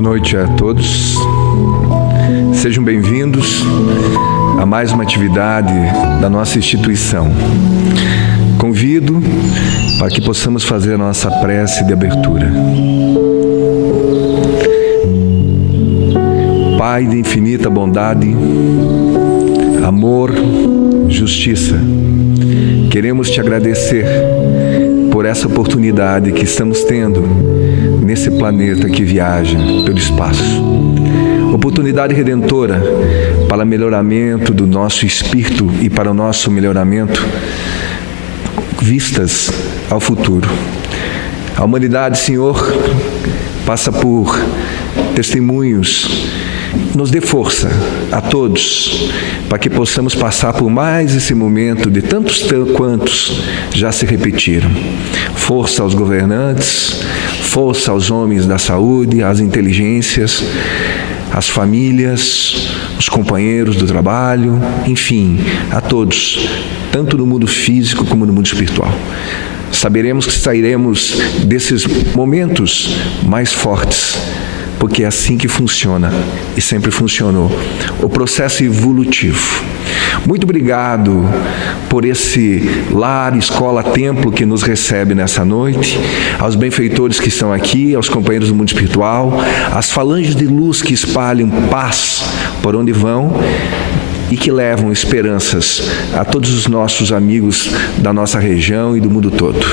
Boa noite a todos. Sejam bem-vindos a mais uma atividade da nossa instituição. Convido para que possamos fazer a nossa prece de abertura. Pai de infinita bondade, amor, justiça, queremos te agradecer por essa oportunidade que estamos tendo nesse planeta que viaja pelo espaço. Oportunidade redentora para o melhoramento do nosso espírito e para o nosso melhoramento vistas ao futuro. A humanidade, Senhor, passa por testemunhos. Nos dê força a todos para que possamos passar por mais esse momento de tantos quantos já se repetiram. Força aos governantes, força aos homens da saúde, às inteligências, às famílias, os companheiros do trabalho, enfim, a todos, tanto no mundo físico como no mundo espiritual. Saberemos que sairemos desses momentos mais fortes, porque é assim que funciona e sempre funcionou o processo evolutivo. Muito obrigado por esse lar, escola, templo que nos recebe nessa noite, aos benfeitores que estão aqui, aos companheiros do mundo espiritual, às falanges de luz que espalham paz por onde vão e que levam esperanças a todos os nossos amigos da nossa região e do mundo todo.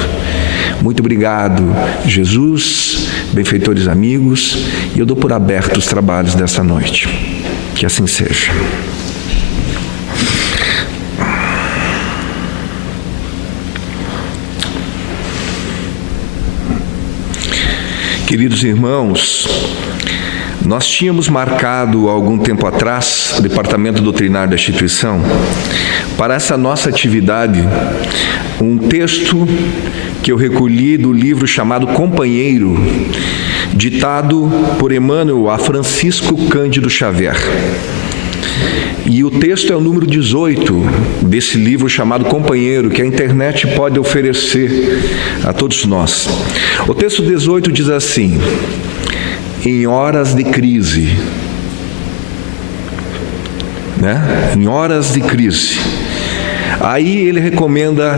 Muito obrigado, Jesus, benfeitores amigos, e eu dou por aberto os trabalhos dessa noite. Que assim seja. Queridos irmãos, nós tínhamos marcado há algum tempo atrás, o Departamento Doutrinário da instituição, para essa nossa atividade, um texto que eu recolhi do livro chamado Companheiro, ditado por Emmanuel a Francisco Cândido Xavier. E o texto é o número 18 desse livro chamado Companheiro, que a internet pode oferecer a todos nós. O texto 18 diz assim: em horas de crise, em horas de crise. Aí ele recomenda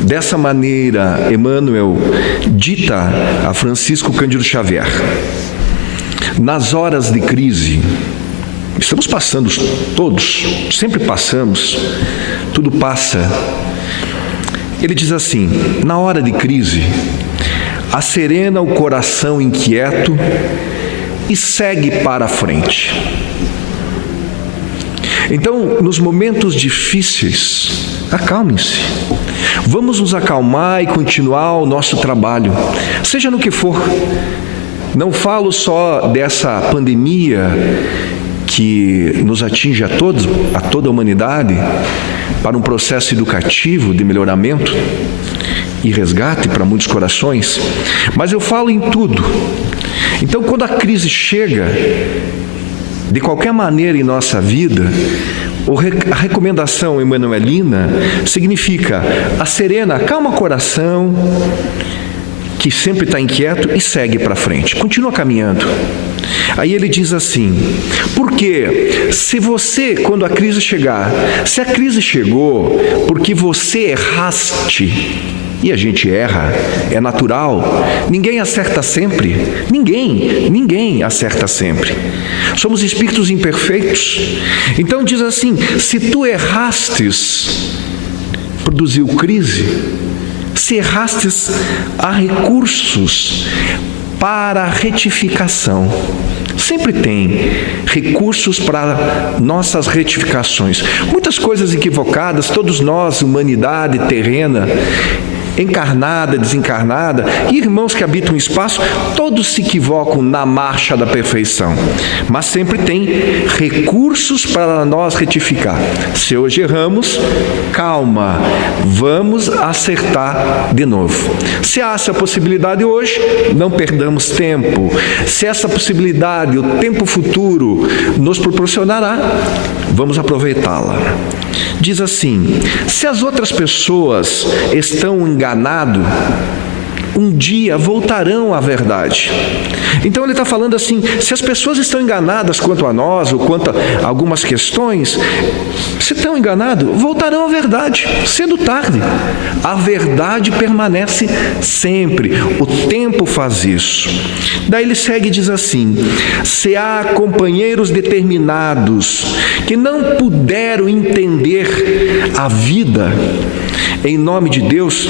dessa maneira, Emmanuel dita a Francisco Cândido Xavier: nas horas de crise, estamos passando todos, sempre passamos, tudo passa. Ele diz assim: na hora de crise, acerena o coração inquieto e segue para a frente. Então, nos momentos difíceis, acalmem-se. Vamos nos acalmar e continuar o nosso trabalho, seja no que for. Não falo só dessa pandemia que nos atinge a todos, a toda a humanidade, para um processo educativo de melhoramento e resgate para muitos corações, mas eu falo em tudo. Então, quando a crise chega, de qualquer maneira em nossa vida, a recomendação emmanuelina significa acerena, acalma o coração, que sempre está inquieto, e segue para frente, continua caminhando. Aí ele diz assim: porque se você, quando a crise chegar, se a crise chegou porque você erraste, e a gente erra, é natural, ninguém acerta sempre, ninguém acerta sempre, somos espíritos imperfeitos. Então diz assim: se tu errastes, produziu crise, se errastes, há recursos para retificação. Sempre tem recursos para nossas retificações. Muitas coisas equivocadas, todos nós, humanidade terrena, encarnada, desencarnada, e irmãos que habitam o espaço, todos se equivocam na marcha da perfeição, mas sempre tem recursos para nós retificar. Se hoje erramos, calma, vamos acertar de novo. Se há essa possibilidade hoje, não perdamos tempo. Se essa possibilidade, o tempo futuro, nos proporcionará, vamos aproveitá-la. Diz assim: se as outras pessoas estão enganadas, um dia voltarão à verdade. Então ele está falando assim, se as pessoas estão enganadas quanto a nós, ou quanto a algumas questões, se estão enganados, voltarão à verdade, cedo ou tarde. A verdade permanece sempre, o tempo faz isso. Daí ele segue e diz assim: se há companheiros determinados que não puderam entender a vida, em nome de Deus,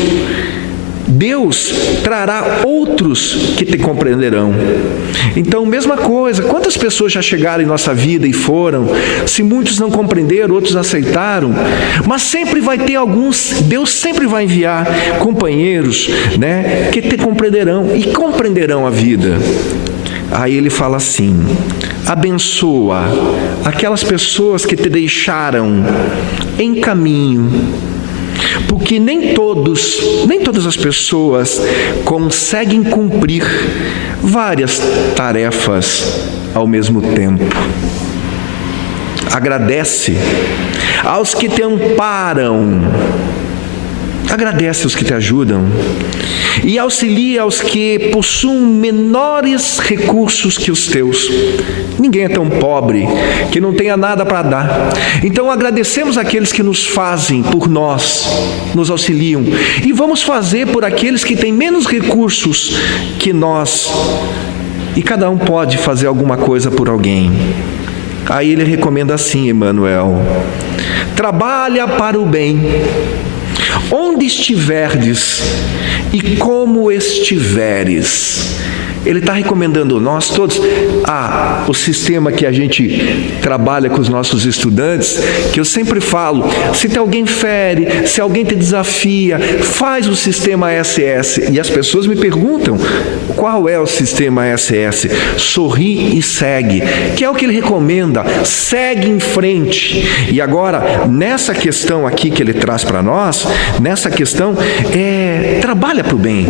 Deus trará outros que te compreenderão. Então, mesma coisa, quantas pessoas já chegaram em nossa vida e foram? Se muitos não compreenderam, outros aceitaram, mas sempre vai ter alguns, Deus sempre vai enviar companheiros, né, que te compreenderão e compreenderão a vida. Aí ele fala assim: abençoa aquelas pessoas que te deixaram em caminho, porque nem todas as pessoas conseguem cumprir várias tarefas ao mesmo tempo. Agradece aos que te amparam, agradece aos que te ajudam e auxilia aos que possuem menores recursos que os teus. Ninguém é tão pobre que não tenha nada para dar. Então agradecemos aqueles que nos fazem por nós, nos auxiliam, e vamos fazer por aqueles que têm menos recursos que nós. E cada um pode fazer alguma coisa por alguém. Aí ele recomenda assim, Emmanuel: trabalha para o bem, onde estiverdes e como estiveres. Ele está recomendando nós todos, o sistema que a gente trabalha com os nossos estudantes, que eu sempre falo: se tem alguém fere, se alguém te desafia, faz o sistema SS. E as pessoas me perguntam, qual é o sistema SS? Sorri e segue, que é o que ele recomenda, segue em frente. E agora, nessa questão aqui que ele traz para nós, nessa questão, trabalha para o bem,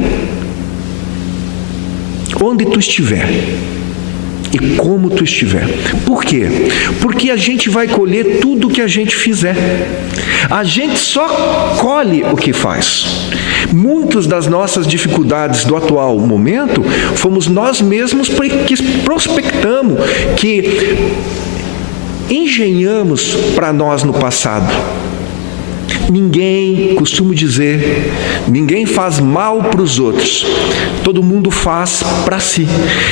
onde tu estiver e como tu estiver. Por quê? Porque a gente vai colher tudo o que a gente fizer. A gente só colhe o que faz. Muitas das nossas dificuldades do atual momento fomos nós mesmos que prospectamos, que engenhamos para nós no passado. Ninguém, costumo dizer, ninguém faz mal para os outros, todo mundo faz para si.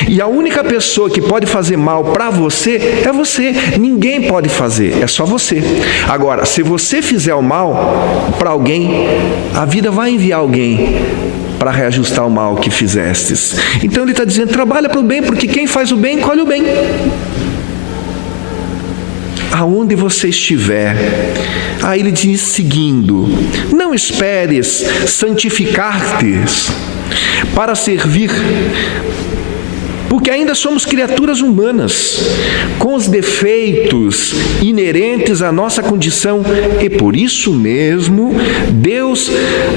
E a única pessoa que pode fazer mal para você é você. Ninguém pode fazer, é só você. Agora, se você fizer o mal para alguém, a vida vai enviar alguém para reajustar o mal que fizestes. Então ele está dizendo: trabalha para o bem, porque quem faz o bem, colhe o bem. Aonde você estiver. Aí ele diz seguindo: não esperes santificar-te para servir, porque ainda somos criaturas humanas, com os defeitos inerentes à nossa condição, e por isso mesmo Deus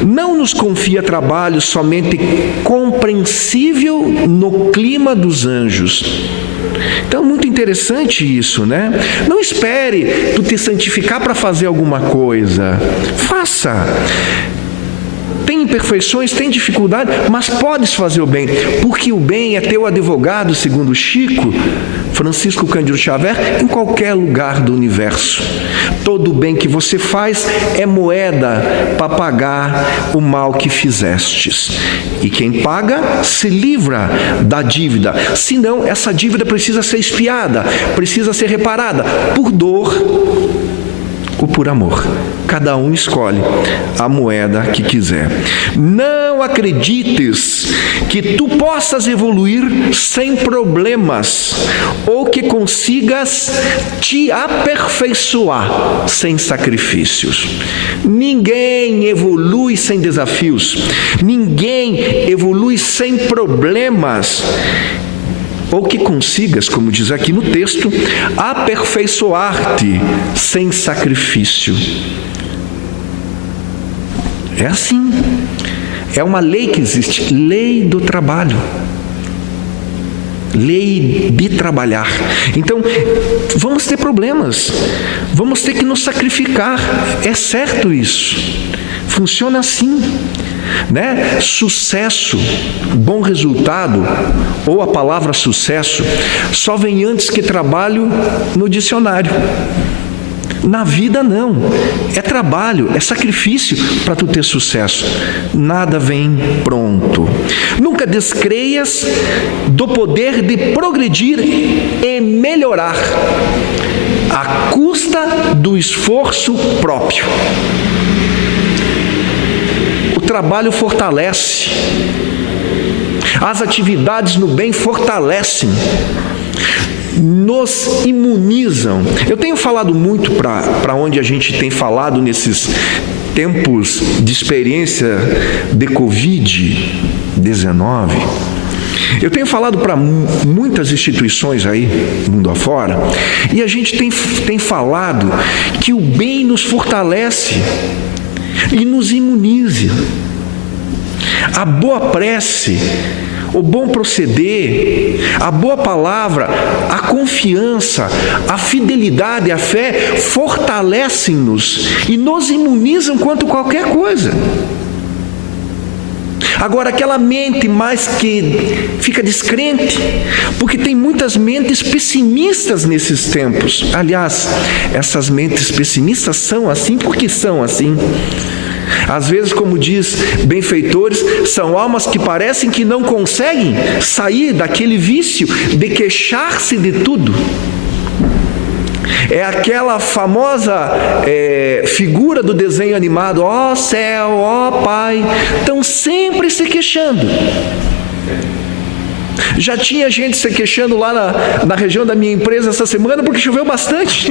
não nos confia trabalho somente compreensível no clima dos anjos. Então, muito interessante isso, né? Não espere tu te santificar para fazer alguma coisa. Faça. Tem imperfeições, tem dificuldade, mas podes fazer o bem, porque o bem é teu advogado, segundo Chico, Francisco Cândido Xavier, em qualquer lugar do universo. Todo o bem que você faz é moeda para pagar o mal que fizestes. E quem paga se livra da dívida. Senão, essa dívida precisa ser expiada, precisa ser reparada por dor ou por amor. Cada um escolhe a moeda que quiser. Não acredites que tu possas evoluir sem problemas, ou que consigas te aperfeiçoar sem sacrifícios. Ninguém evolui sem desafios. Ninguém evolui sem problemas. Ou que consigas, como diz aqui no texto, aperfeiçoar-te sem sacrifício. É assim. É uma lei que existe, lei do trabalho. Lei de trabalhar. Então, vamos ter problemas, vamos ter que nos sacrificar. É certo isso. Funciona assim. né? Sucesso, bom resultado, ou a palavra sucesso, só vem antes que trabalho no dicionário. Na vida não, é trabalho, é sacrifício para tu ter sucesso. Nada vem pronto. Nunca descreias do poder de progredir e melhorar à custa do esforço próprio. O trabalho fortalece, as atividades no bem fortalecem, nos imunizam. Eu tenho falado muito para onde a gente tem falado nesses tempos de experiência de Covid-19. Eu tenho falado para muitas instituições aí, mundo afora, e a gente tem falado que o bem nos fortalece e nos imuniza. A boa prece, o bom proceder, a boa palavra, a confiança, a fidelidade, a fé fortalecem-nos e nos imunizam quanto qualquer coisa. Agora, aquela mente mais que fica descrente, porque tem muitas mentes pessimistas nesses tempos. Aliás, essas mentes pessimistas são assim porque são assim. Às vezes, como diz benfeitores, são almas que parecem que não conseguem sair daquele vício de queixar-se de tudo. É aquela famosa figura do desenho animado, ó céu, ó Pai, estão sempre se queixando. Já tinha gente se queixando lá na região da minha empresa essa semana porque choveu bastante.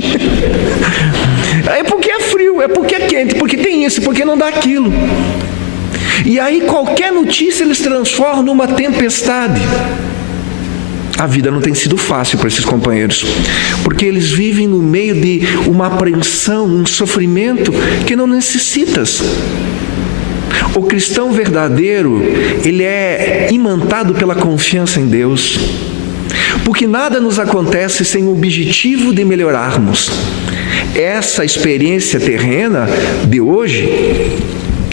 É porque é frio, é porque é quente, porque tem isso, porque não dá aquilo. E aí qualquer notícia eles transformam numa tempestade. A vida não tem sido fácil para esses companheiros, porque eles vivem no meio de uma apreensão, um sofrimento que não necessitas. O cristão verdadeiro, ele é imantado pela confiança em Deus, porque nada nos acontece sem o objetivo de melhorarmos. Essa experiência terrena de hoje,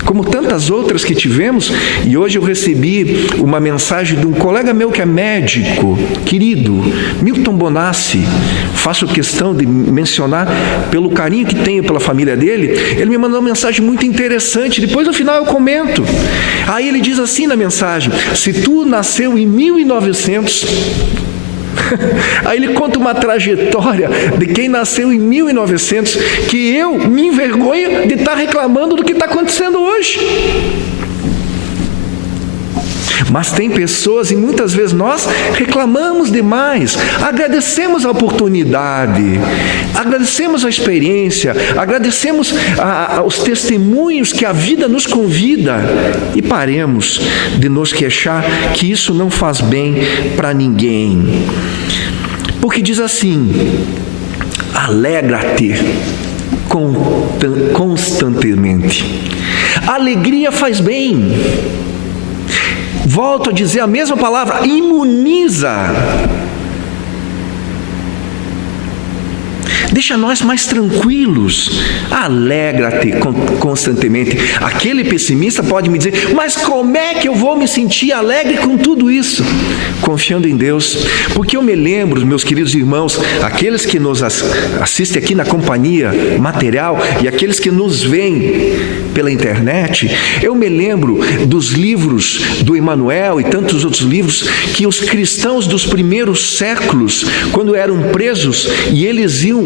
como tantas outras que tivemos, e hoje eu recebi uma mensagem de um colega meu que é médico, querido, Milton Bonassi, faço questão de mencionar pelo carinho que tenho pela família dele. Ele me mandou uma mensagem muito interessante, depois no final eu comento. Aí ele diz assim na mensagem: se tu nasceu em 1900... Aí ele conta uma trajetória de quem nasceu em 1900, que eu me envergonho de estar reclamando do que está acontecendo hoje. Mas tem pessoas, e muitas vezes nós reclamamos demais. Agradecemos a oportunidade, agradecemos a experiência, agradecemos os testemunhos que a vida nos convida, e paremos de nos queixar que isso não faz bem para ninguém. Porque diz assim: alegra-te constantemente. A alegria faz bem. Volto a dizer a mesma palavra, imuniza. Deixa nós mais tranquilos. Alegra-te constantemente. Aquele pessimista pode me dizer: mas como é que eu vou me sentir alegre com tudo isso? Confiando em Deus. Porque eu me lembro, meus queridos irmãos, aqueles que nos assistem aqui na companhia material e aqueles que nos veem pela internet, eu me lembro dos livros do Emmanuel e tantos outros livros que os cristãos dos primeiros séculos, quando eram presos e eles iam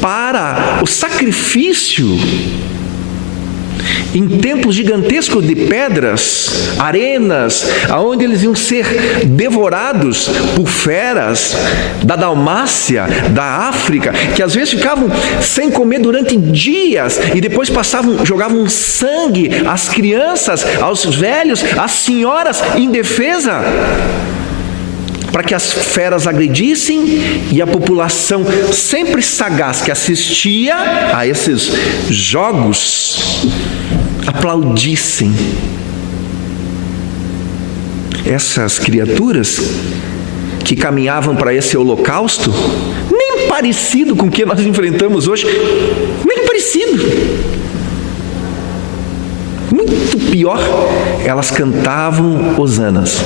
para o sacrifício em templos gigantescos de pedras, arenas, aonde eles iam ser devorados por feras da Dalmácia, da África, que às vezes ficavam sem comer durante dias e depois jogavam sangue às crianças, aos velhos, às senhoras indefesa, para que as feras agredissem e a população sempre sagaz que assistia a esses jogos aplaudissem. Essas criaturas que caminhavam para esse holocausto, nem parecido com o que nós enfrentamos hoje, nem parecido. Muito pior, elas cantavam hosanas.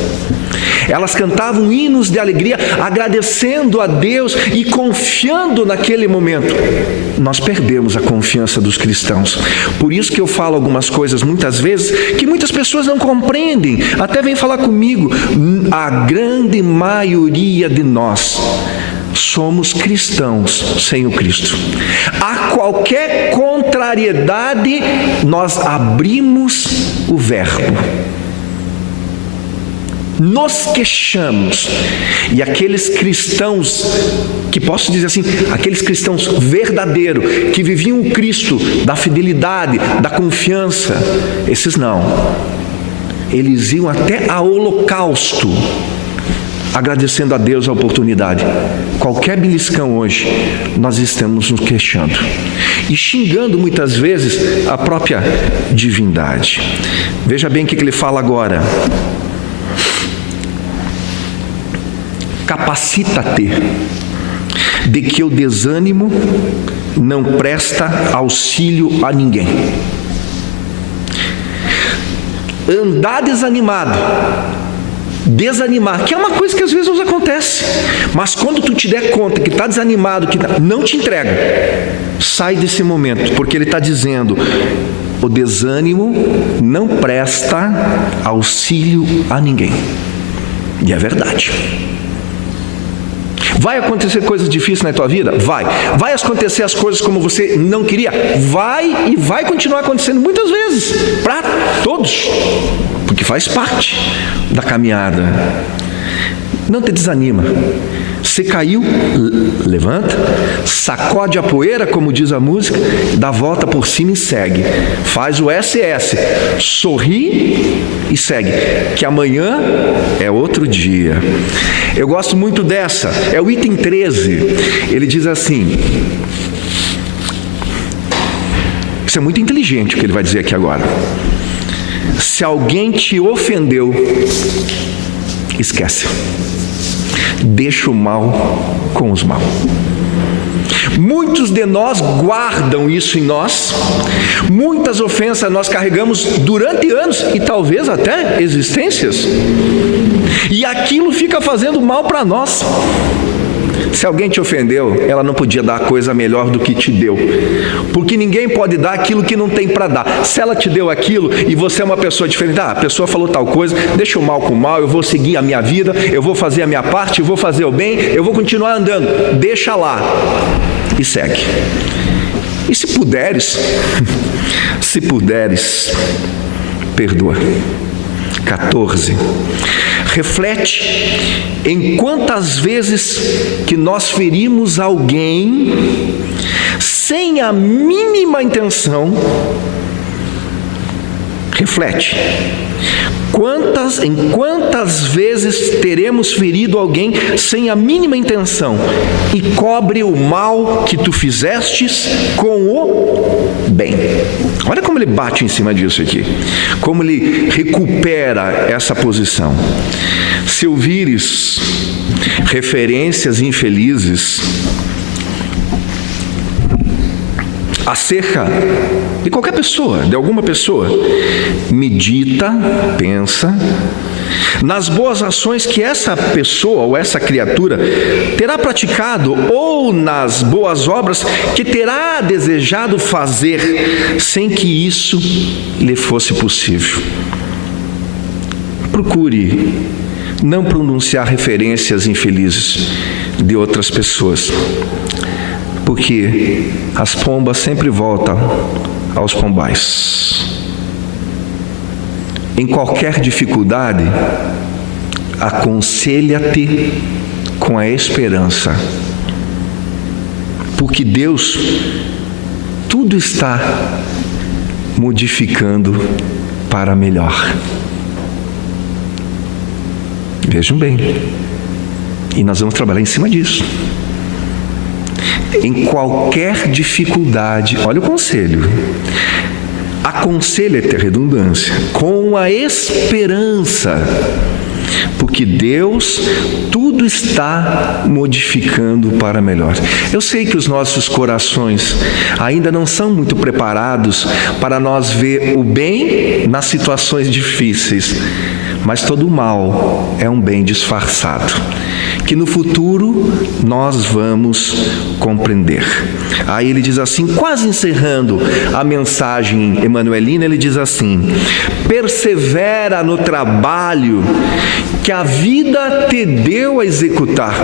Elas cantavam hinos de alegria, agradecendo a Deus e confiando naquele momento. Nós perdemos a confiança dos cristãos. Por isso que eu falo algumas coisas muitas vezes que muitas pessoas não compreendem. Até vem falar comigo. A grande maioria de nós somos cristãos sem o Cristo. A qualquer contrariedade, nós abrimos o verbo. Nos queixamos. E aqueles cristãos, que posso dizer assim, aqueles cristãos verdadeiros, que viviam o Cristo da fidelidade, da confiança, esses não. Eles iam até ao holocausto, agradecendo a Deus a oportunidade. Qualquer beliscão hoje, nós estamos nos queixando. E xingando muitas vezes a própria divindade. Veja bem o que ele fala agora. Capacita-te de que o desânimo não presta auxílio a ninguém. Andar desanimado, desanimar, que é uma coisa que às vezes nos acontece, mas quando tu te der conta que está desanimado, que não te entrega, sai desse momento, porque ele está dizendo: o desânimo não presta auxílio a ninguém. E é verdade. Vai acontecer coisas difíceis na tua vida? Vai. Vai acontecer as coisas como você não queria? Vai, e vai continuar acontecendo muitas vezes, para todos, porque faz parte da caminhada. Não te desanima. Você caiu, levanta, sacode a poeira, como diz a música, dá a volta por cima e segue. Faz o SS, sorri e segue, que amanhã é outro dia. Eu gosto muito dessa, é o item 13. Ele diz assim, isso é muito inteligente o que ele vai dizer aqui agora. Se alguém te ofendeu, esquece. Deixa o mal com os maus. Muitos de nós guardam isso em nós. Muitas ofensas nós carregamos durante anos e talvez até existências. E aquilo fica fazendo mal para nós. Se alguém te ofendeu, ela não podia dar coisa melhor do que te deu. Porque ninguém pode dar aquilo que não tem para dar. Se ela te deu aquilo e você é uma pessoa diferente, a pessoa falou tal coisa, deixa o mal com o mal, eu vou seguir a minha vida, eu vou fazer a minha parte, eu vou fazer o bem, eu vou continuar andando. Deixa lá e segue. E se puderes, perdoa. 14. Reflete em quantas vezes que nós ferimos alguém sem a mínima intenção. Reflete. Em quantas vezes teremos ferido alguém sem a mínima intenção e cobre o mal que tu fizestes com o bem. Olha como ele bate em cima disso aqui, como ele recupera essa posição. Se ouvires referências infelizes acerca de qualquer pessoa, de alguma pessoa, medita, pensa nas boas ações que essa pessoa ou essa criatura terá praticado ou nas boas obras que terá desejado fazer sem que isso lhe fosse possível. Procure não pronunciar referências infelizes de outras pessoas, porque as pombas sempre voltam aos pombais. Em qualquer dificuldade, aconselha-te com a esperança, porque Deus tudo está modificando para melhor. Vejam bem, e nós vamos trabalhar em cima disso. Em qualquer dificuldade, olha o conselho, aconselha-te, redundância, com a esperança porque Deus tudo está modificando para melhor. Eu sei que os nossos corações ainda não são muito preparados para nós ver o bem nas situações difíceis, mas todo o mal é um bem disfarçado, que no futuro nós vamos compreender. Aí ele diz assim, quase encerrando a mensagem emanuelina, ele diz assim: persevera no trabalho que a vida te deu a executar.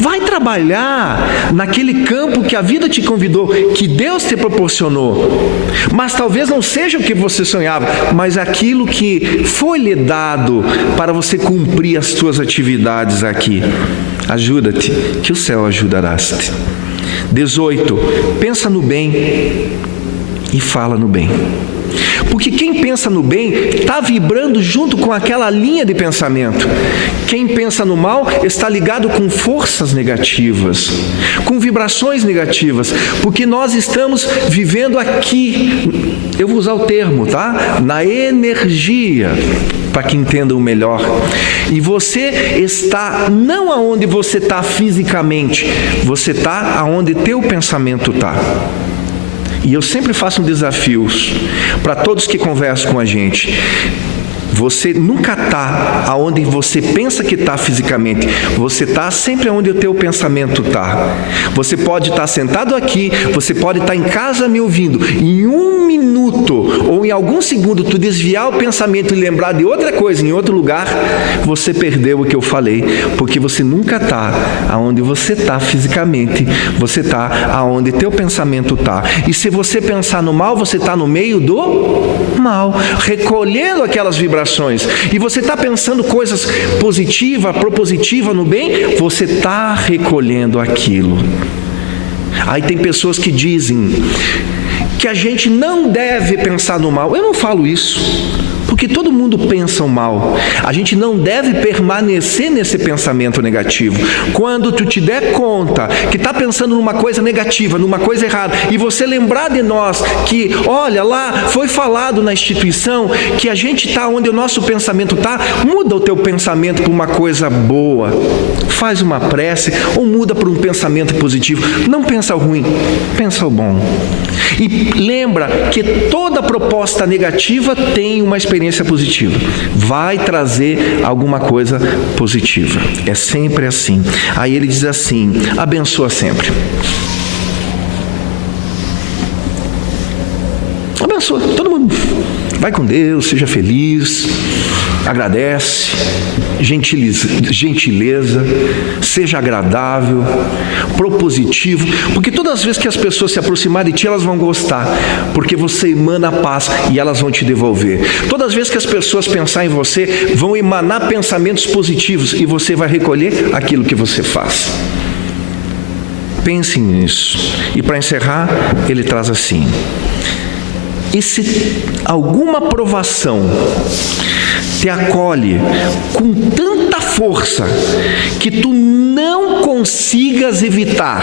Vai trabalhar naquele campo que a vida te convidou, que Deus te proporcionou. Mas talvez não seja o que você sonhava, mas aquilo que foi lhe dado para você cumprir as tuas atividades aqui. Ajuda-te, que o céu ajudará-te. 18. Pensa no bem e fala no bem. Porque quem pensa no bem está vibrando junto com aquela linha de pensamento. Quem pensa no mal está ligado com forças negativas, com vibrações negativas, porque nós estamos vivendo aqui, eu vou usar o termo, tá? Na energia, para que entendam melhor. E você está não aonde você está fisicamente, você está aonde teu pensamento está. E eu sempre faço desafios para todos que conversam com a gente. Você nunca está aonde você pensa que está fisicamente. Você está sempre aonde o teu pensamento está. Você pode estar sentado aqui, você pode estar em casa me ouvindo. Em um minuto ou em algum segundo tu desviar o pensamento e lembrar de outra coisa em outro lugar, você perdeu o que eu falei, porque você nunca está aonde você está fisicamente. Você está aonde teu pensamento está. E se você pensar no mal, você está no meio do mal, recolhendo aquelas vibrações. E você está pensando coisas positivas, propositivas no bem, você está recolhendo aquilo. Aí tem pessoas que dizem que a gente não deve pensar no mal. Eu não falo isso, porque todo mundo pensa o mal. A gente não deve permanecer nesse pensamento negativo. Quando tu te der conta que está pensando numa coisa negativa, numa coisa errada, e você lembrar de nós que, olha, lá foi falado na instituição que a gente está onde o nosso pensamento está, muda o teu pensamento para uma coisa boa. Faz uma prece ou muda para um pensamento positivo. Não pensa o ruim, pensa o bom. E lembra que toda proposta negativa tem uma experiência positiva. Vai trazer alguma coisa positiva. É sempre assim. Aí ele diz assim: abençoa sempre. Abençoa todo mundo. Vai com Deus, seja feliz, agradece, gentileza, seja agradável, propositivo, porque todas as vezes que as pessoas se aproximarem de ti, elas vão gostar, porque você emana paz e elas vão te devolver. Todas as vezes que as pessoas pensarem em você, vão emanar pensamentos positivos e você vai recolher aquilo que você faz. Pensem nisso. E para encerrar, ele traz assim: e se alguma provação te acolhe com tanta força que tu não consigas evitar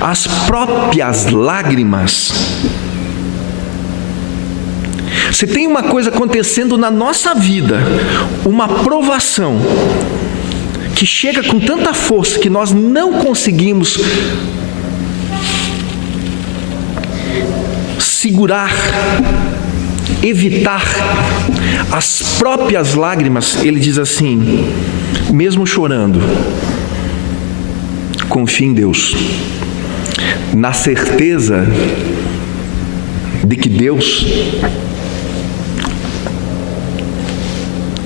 as próprias lágrimas. Se tem uma coisa acontecendo na nossa vida, uma provação que chega com tanta força que nós não conseguimos segurar, evitar as próprias lágrimas, ele diz assim: mesmo chorando, confie em Deus, na certeza de que Deus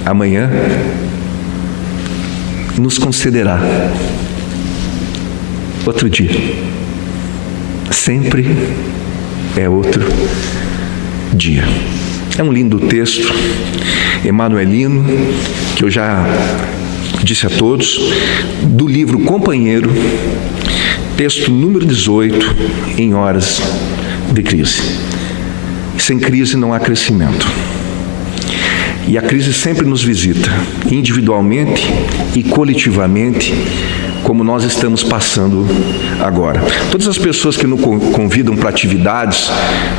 amanhã nos concederá outro dia. Sempre é outro dia. É um lindo texto emanuelino que eu já disse a todos, do livro Companheiro, texto número 18, em horas de crise. Sem crise não há crescimento. E a crise sempre nos visita, individualmente e coletivamente, como nós estamos passando agora. Todas as pessoas que nos convidam para atividades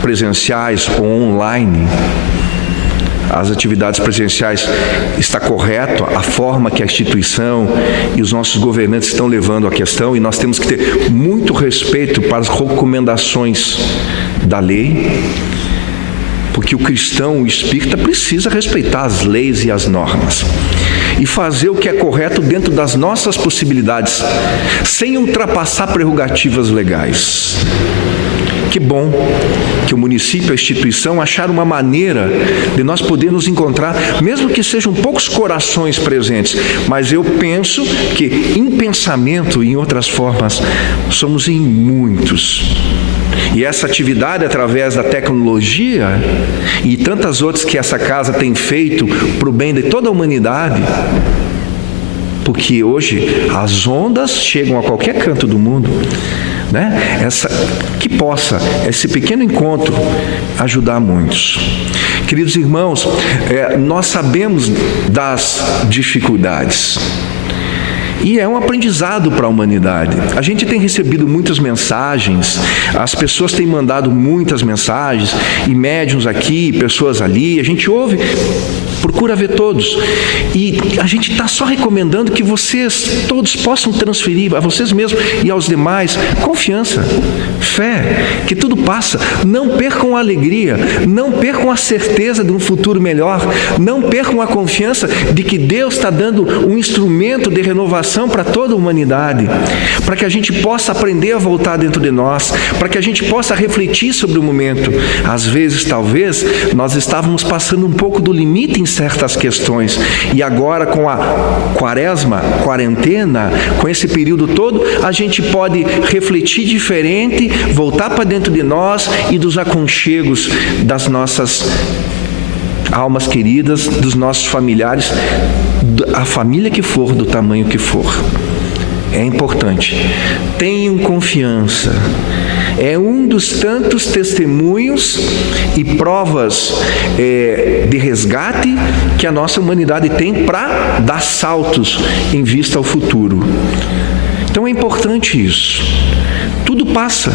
presenciais ou online, as atividades presenciais, está correto a forma que a instituição e os nossos governantes estão levando a questão, e nós temos que ter muito respeito para as recomendações da lei, porque o cristão, o espírita, precisa respeitar as leis e as normas e fazer o que é correto dentro das nossas possibilidades, sem ultrapassar prerrogativas legais. Que bom que o município, a instituição, acharam uma maneira de nós podermos encontrar, mesmo que sejam poucos corações presentes, mas eu penso que em pensamento e em outras formas, somos em muitos. E essa atividade, através da tecnologia e tantas outras que essa casa tem feito para o bem de toda a humanidade, porque hoje as ondas chegam a qualquer canto do mundo, né? Que possa esse pequeno encontro ajudar muitos. Queridos irmãos, nós sabemos das dificuldades. E é um aprendizado para a humanidade. A gente tem recebido muitas mensagens, as pessoas têm mandado muitas mensagens, e médiuns aqui, pessoas ali, a gente ouve, procura ver todos. E a gente está só recomendando que vocês todos possam transferir a vocês mesmos e aos demais confiança, fé, que tudo passa. Não percam a alegria, não percam a certeza de um futuro melhor, não percam a confiança de que Deus está dando um instrumento de renovação para toda a humanidade, para que a gente possa aprender a voltar dentro de nós, para que a gente possa refletir sobre o momento. Às vezes, talvez, nós estávamos passando um pouco do limite em certas questões, e agora com a quaresma, quarentena, com esse período todo, a gente pode refletir diferente, voltar para dentro de nós e dos aconchegos das nossas almas queridas, dos nossos familiares, a família que for, do tamanho que for. É importante. Tenham confiança. É um dos tantos testemunhos e provas de resgate que a nossa humanidade tem para dar saltos em vista ao futuro. Então é importante isso. Tudo passa,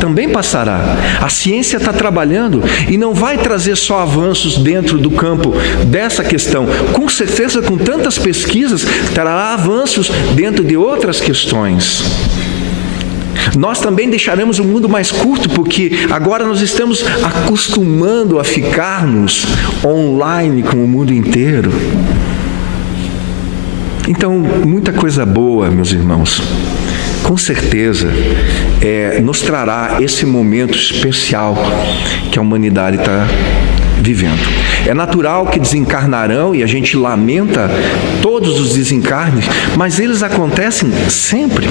também passará. A ciência está trabalhando e não vai trazer só avanços dentro do campo dessa questão. Com certeza, com tantas pesquisas, trará avanços dentro de outras questões. Nós também deixaremos o mundo mais curto, porque agora nós estamos acostumando a ficarmos online com o mundo inteiro. Então, muita coisa boa, meus irmãos, com certeza nos trará esse momento especial que a humanidade está vivendo. É natural que desencarnarão, e a gente lamenta todos os desencarnes, mas eles acontecem sempre.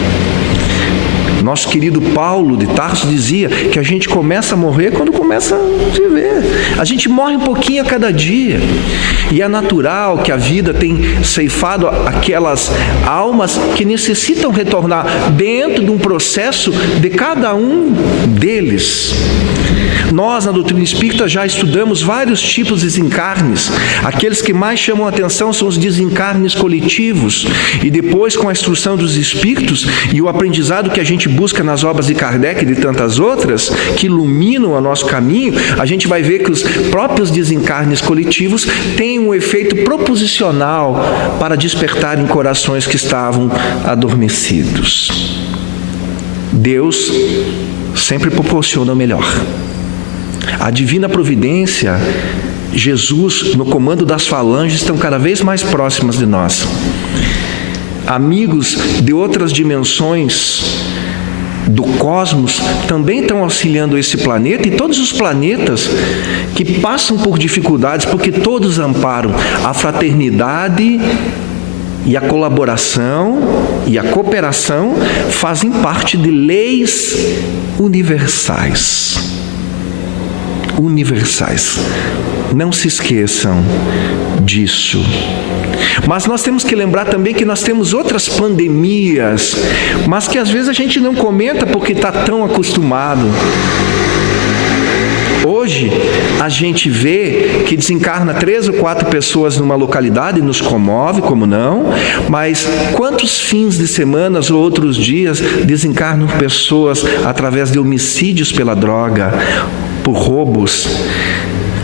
Nosso querido Paulo de Tarso dizia que a gente começa a morrer quando começa a viver. A gente morre um pouquinho a cada dia. E é natural que a vida tenha ceifado aquelas almas que necessitam retornar dentro de um processo de cada um deles. Nós, na doutrina espírita, já estudamos vários tipos de desencarnes. Aqueles que mais chamam a atenção são os desencarnes coletivos. E depois, com a instrução dos espíritos e o aprendizado que a gente busca nas obras de Kardec e de tantas outras, que iluminam o nosso caminho, a gente vai ver que os próprios desencarnes coletivos têm um efeito proposicional para despertar em corações que estavam adormecidos. Deus sempre proporciona o melhor. A divina providência, Jesus, no comando das falanges, estão cada vez mais próximas de nós. Amigos de outras dimensões do cosmos também estão auxiliando esse planeta, e todos os planetas que passam por dificuldades, porque todos amparam a fraternidade e a colaboração e a cooperação, fazem parte de leis universais. Universais. Não se esqueçam disso. Mas nós temos que lembrar também que nós temos outras pandemias, mas que às vezes a gente não comenta porque está tão acostumado. Hoje, a gente vê que desencarna 3 ou 4 pessoas numa localidade, nos comove, como não, mas quantos fins de semana ou outros dias desencarnam pessoas através de homicídios pela droga, por roubos?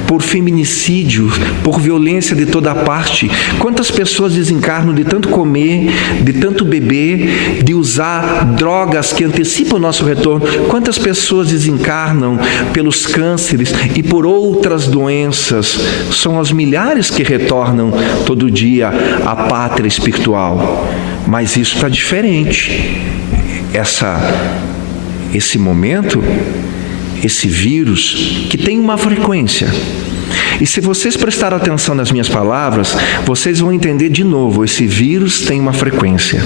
por feminicídio, por violência de toda parte. Quantas pessoas desencarnam de tanto comer, de tanto beber, de usar drogas que antecipam o nosso retorno? Quantas pessoas desencarnam pelos cânceres e por outras doenças? São aos milhares que retornam todo dia à pátria espiritual. Mas isso está diferente. Esse momento, esse vírus, que tem uma frequência. E se vocês prestarem atenção nas minhas palavras, vocês vão entender de novo, esse vírus tem uma frequência.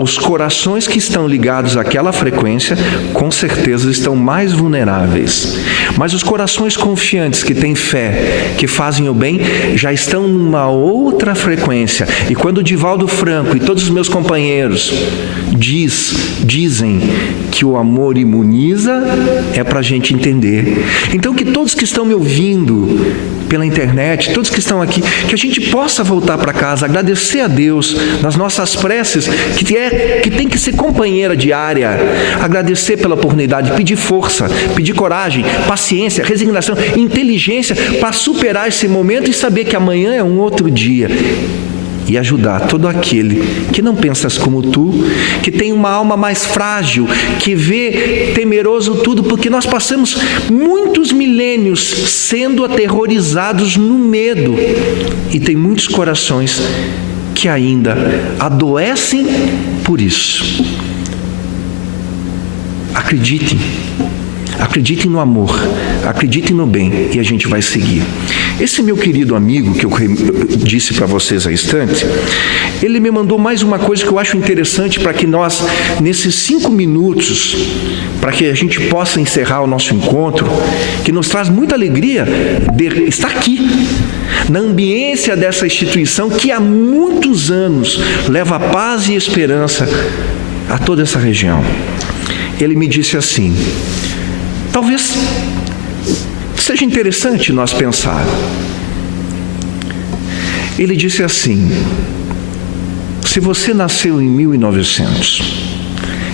Os corações que estão ligados àquela frequência, com certeza estão mais vulneráveis. Mas os corações confiantes, que têm fé, que fazem o bem, já estão numa outra frequência. E quando o Divaldo Franco e todos os meus companheiros dizem que o amor imuniza, é para a gente entender. Então, que todos que estão me ouvindo pela internet, todos que estão aqui, que a gente possa voltar para casa, agradecer a Deus nas nossas preces, que tem que ser companheira diária, agradecer pela oportunidade, pedir força, pedir coragem, paciência, resignação, inteligência para superar esse momento e saber que amanhã é um outro dia. E ajudar todo aquele que não pensa como tu, que tem uma alma mais frágil, que vê temeroso tudo, porque nós passamos muitos milênios sendo aterrorizados no medo. E tem muitos corações que ainda adoecem por isso. Acreditem no amor, acreditem no bem, e a gente vai seguir. Esse meu querido amigo, que eu disse para vocês há instante, ele me mandou mais uma coisa que eu acho interessante para que nós, nesses 5 minutos, para que a gente possa encerrar o nosso encontro, que nos traz muita alegria de estar aqui, na ambiência dessa instituição que há muitos anos leva paz e esperança a toda essa região. Ele me disse assim: talvez seja interessante nós pensar. Ele disse assim: se você nasceu em 1900,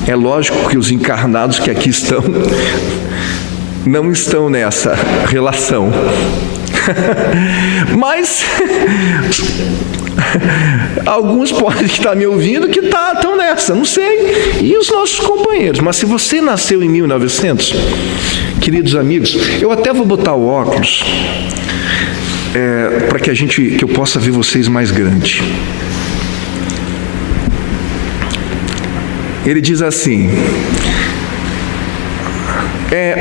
é lógico que os encarnados que aqui estão não estão nessa relação. Mas alguns podem estar me ouvindo que estão nessa, não sei. E os nossos companheiros. Mas se você nasceu em 1900, queridos amigos, eu até vou botar o óculos para que eu possa ver vocês mais grande. Ele diz assim,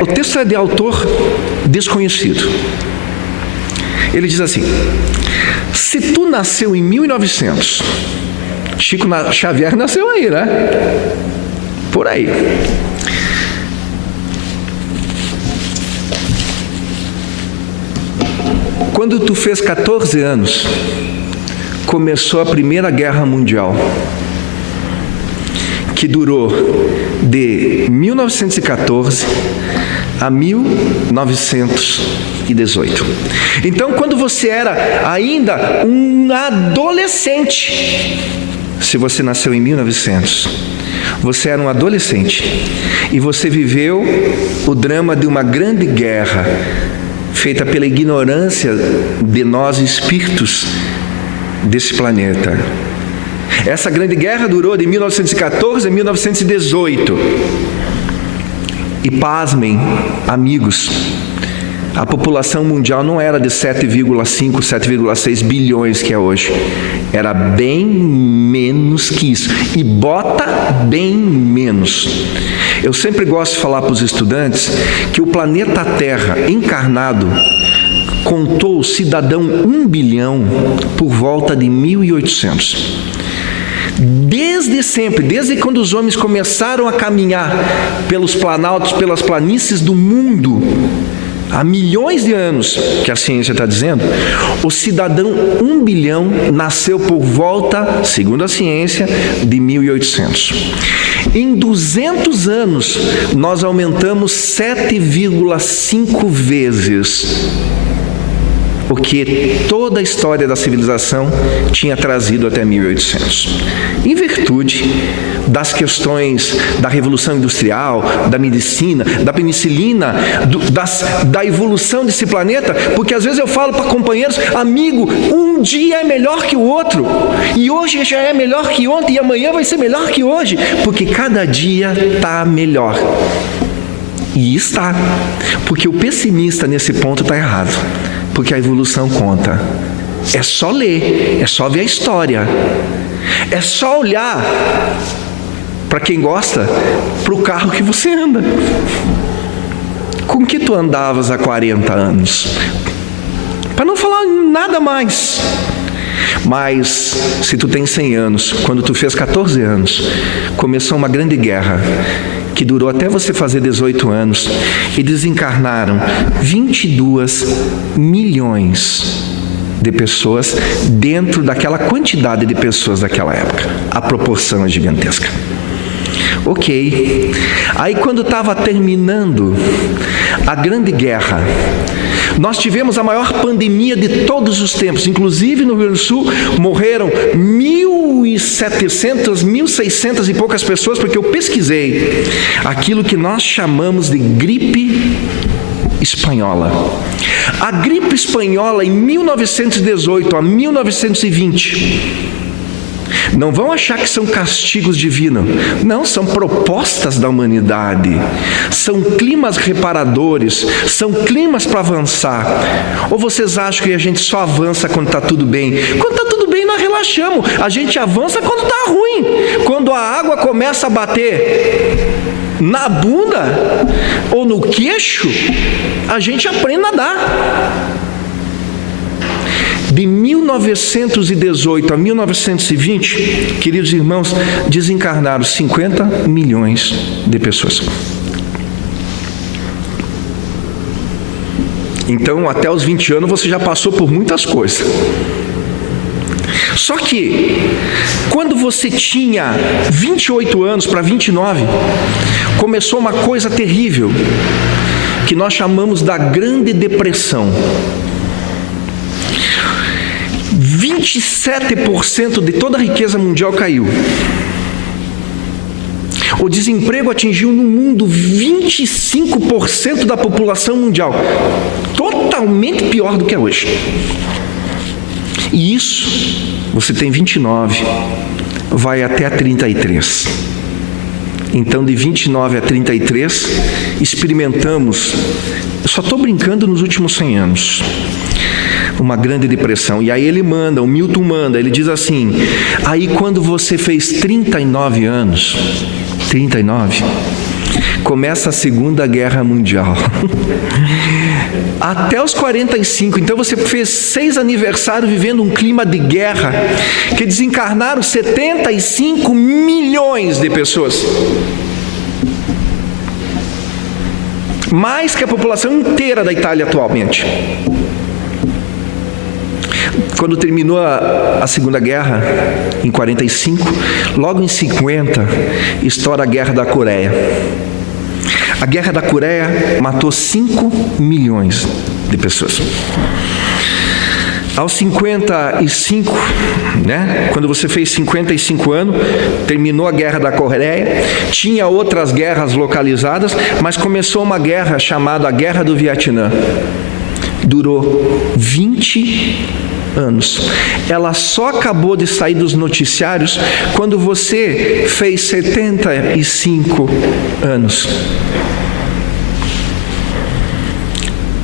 o texto é de autor desconhecido. Ele diz assim: se tu nasceu em 1900, Chico Xavier nasceu aí, né? Por aí. Quando tu fez 14 anos, começou a Primeira Guerra Mundial, que durou de 1914 a 1918. Então, quando você era ainda um adolescente, se você nasceu em 1900, você era um adolescente e você viveu o drama de uma grande guerra feita pela ignorância de nós espíritos desse planeta. Essa grande guerra durou de 1914 a 1918. E pasmem, amigos, a população mundial não era de 7,5, 7,6 bilhões que é hoje. Era bem menos que isso. E bota bem menos. Eu sempre gosto de falar para os estudantes que o planeta Terra encarnado contou cidadão 1 bilhão por volta de 1800. Desde sempre, desde quando os homens começaram a caminhar pelos planaltos, pelas planícies do mundo, há milhões de anos, que a ciência está dizendo, o cidadão 1 bilhão nasceu por volta, segundo a ciência, de 1800. Em 200 anos, nós aumentamos 7,5 vezes. o que toda a história da civilização tinha trazido até 1800. Em virtude das questões da Revolução Industrial, da medicina, da penicilina, da evolução desse planeta, porque às vezes eu falo para companheiros, amigo, um dia é melhor que o outro, e hoje já é melhor que ontem, e amanhã vai ser melhor que hoje, porque cada dia está melhor. E está, porque o pessimista nesse ponto está errado, porque a evolução conta. É só ler, é só ver a história, é só olhar, para quem gosta, para o carro que você anda. Com que tu andavas há 40 anos? Para não falar nada mais. Mas, se tu tem 100 anos, quando tu fez 14 anos, começou uma grande guerra, que durou até você fazer 18 anos, e desencarnaram 22 milhões de pessoas dentro daquela quantidade de pessoas daquela época. A proporção é gigantesca. Ok. Aí quando estava terminando a Grande Guerra, nós tivemos a maior pandemia de todos os tempos. Inclusive no Rio Grande do Sul morreram 1.700, 1.600 e poucas pessoas, porque eu pesquisei aquilo que nós chamamos de gripe espanhola. A gripe espanhola em 1918 a 1920, não vão achar que são castigos divinos. Não, são propostas da humanidade. São climas reparadores. São climas para avançar. Ou vocês acham que a gente só avança quando está tudo bem? Quando está tudo bem, nós relaxamos. A gente avança quando está ruim. Quando a água começa a bater na bunda ou no queixo, a gente aprende a nadar. De 1918 a 1920, queridos irmãos, desencarnaram 50 milhões de pessoas. Então, até os 20 anos, você já passou por muitas coisas. Só que, quando você tinha 28 anos para 29, começou uma coisa terrível, que nós chamamos da Grande Depressão. 27% de toda a riqueza mundial caiu. O desemprego atingiu no mundo 25% da população mundial. Totalmente pior do que é hoje. E isso, você tem 29, vai até a 33. Então, de 29 a 33, experimentamos, eu só estou brincando, nos últimos 100 anos, uma grande depressão. E aí ele manda, o Milton manda, ele diz assim: aí quando você fez 39 anos, 39, começa a Segunda Guerra Mundial. Até os 45, então você fez 6 aniversários vivendo um clima de guerra, que desencarnaram 75 milhões de pessoas. Mais que a população inteira da Itália atualmente. Quando terminou a Segunda Guerra, em 45, logo em 50, estoura a Guerra da Coreia. A Guerra da Coreia matou 5 milhões de pessoas. Aos 55, quando você fez 55 anos, terminou a Guerra da Coreia, tinha outras guerras localizadas, mas começou uma guerra chamada a Guerra do Vietnã. Durou 20 anos. Ela só acabou de sair dos noticiários quando você fez 75 anos.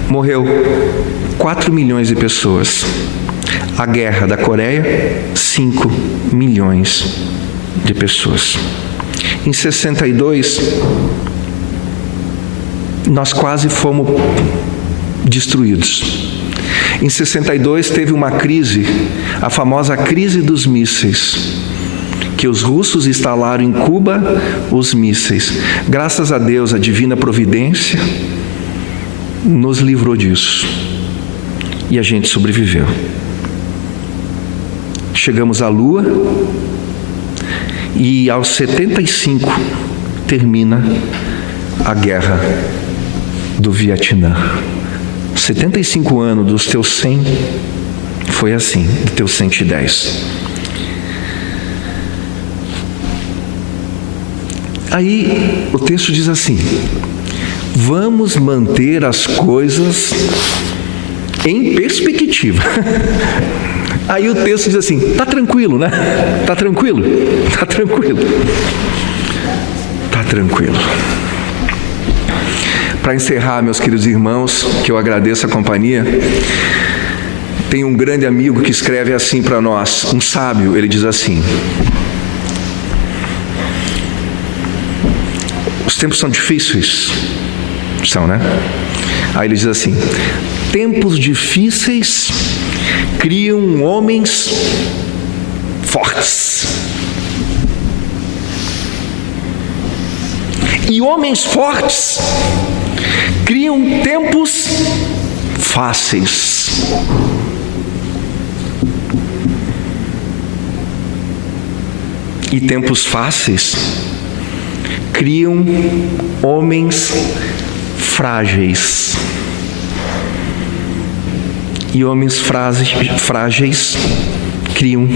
Morreu 4 milhões de pessoas. A Guerra da Coreia, 5 milhões de pessoas. Em 62, nós quase fomos destruídos. Em 62 teve uma crise, a famosa crise dos mísseis, que os russos instalaram em Cuba os mísseis. Graças a Deus, a divina providência nos livrou disso. E a gente sobreviveu. Chegamos à Lua e aos 75 termina a Guerra do Vietnã. 75 anos dos teus 100 foi assim, dos teus 110. Aí o texto diz assim: vamos manter as coisas em perspectiva. Aí o texto diz assim: tá tranquilo, né? Tá tranquilo? Tá tranquilo. Tá tranquilo. Para encerrar, meus queridos irmãos, que eu agradeço a companhia, tem um grande amigo que escreve assim para nós, um sábio. Ele diz assim: os tempos são difíceis. São, né? Aí ele diz assim: tempos difíceis criam homens fortes. E homens fortes criam tempos fáceis. E tempos fáceis criam homens frágeis. E homens frágeis criam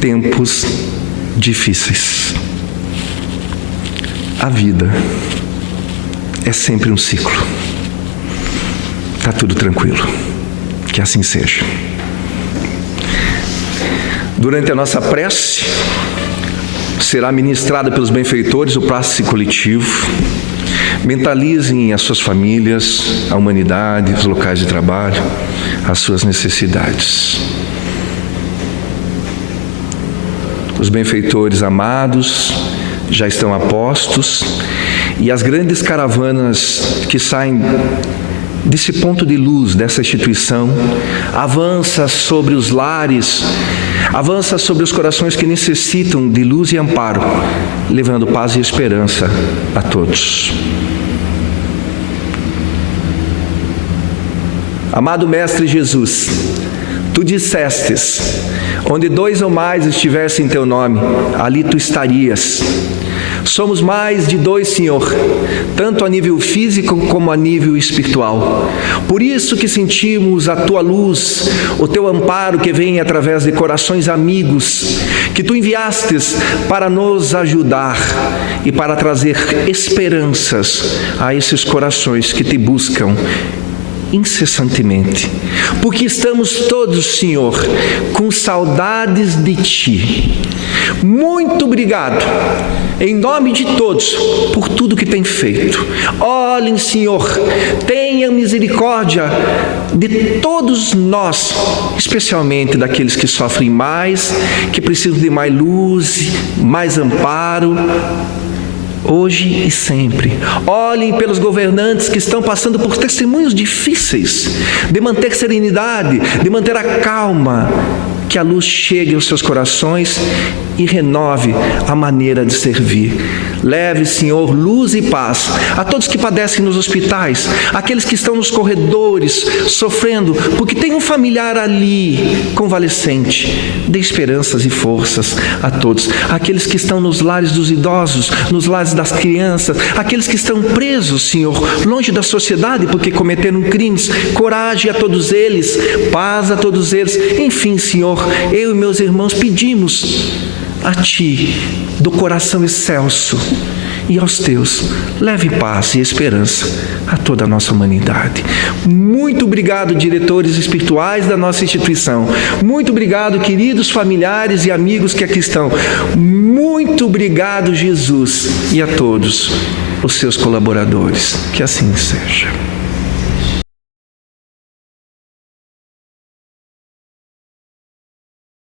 tempos difíceis. A vida é sempre um ciclo. Está tudo tranquilo. Que assim seja. Durante a nossa prece, será ministrada pelos benfeitores o passe coletivo. Mentalizem as suas famílias, a humanidade, os locais de trabalho, as suas necessidades. Os benfeitores amados já estão a postos, e as grandes caravanas que saem desse ponto de luz, dessa instituição, avança sobre os lares, avança sobre os corações que necessitam de luz e amparo, levando paz e esperança a todos. Amado Mestre Jesus, Tu dissestes: onde 2 ou mais estivessem em Teu nome, ali Tu estarias. Somos mais de 2, Senhor, tanto a nível físico como a nível espiritual. Por isso que sentimos a Tua luz, o Teu amparo que vem através de corações amigos, que Tu enviastes para nos ajudar e para trazer esperanças a esses corações que Te buscam incessantemente, porque estamos todos, Senhor, com saudades de Ti. Muito obrigado, em nome de todos, por tudo que tem feito. Olhem, Senhor, tenha misericórdia de todos nós, especialmente daqueles que sofrem mais, que precisam de mais luz, mais amparo, hoje e sempre. Olhem pelos governantes que estão passando por testemunhos difíceis, de manter serenidade, de manter a calma, que a luz chegue aos seus corações e renove a maneira de servir. Leve, Senhor, luz e paz a todos que padecem nos hospitais, aqueles que estão nos corredores sofrendo porque tem um familiar ali convalescente. Dê esperanças e forças a todos, aqueles que estão nos lares dos idosos, nos lares das crianças, aqueles que estão presos, Senhor, longe da sociedade porque cometeram crimes. Coragem a todos eles, paz a todos eles. Enfim, Senhor, eu e meus irmãos pedimos a Ti, do coração excelso, e aos Teus, leve paz e esperança a toda a nossa humanidade. Muito obrigado, diretores espirituais da nossa instituição. Muito obrigado, queridos familiares e amigos que aqui estão. Muito obrigado, Jesus, e a todos os Seus colaboradores. Que assim seja.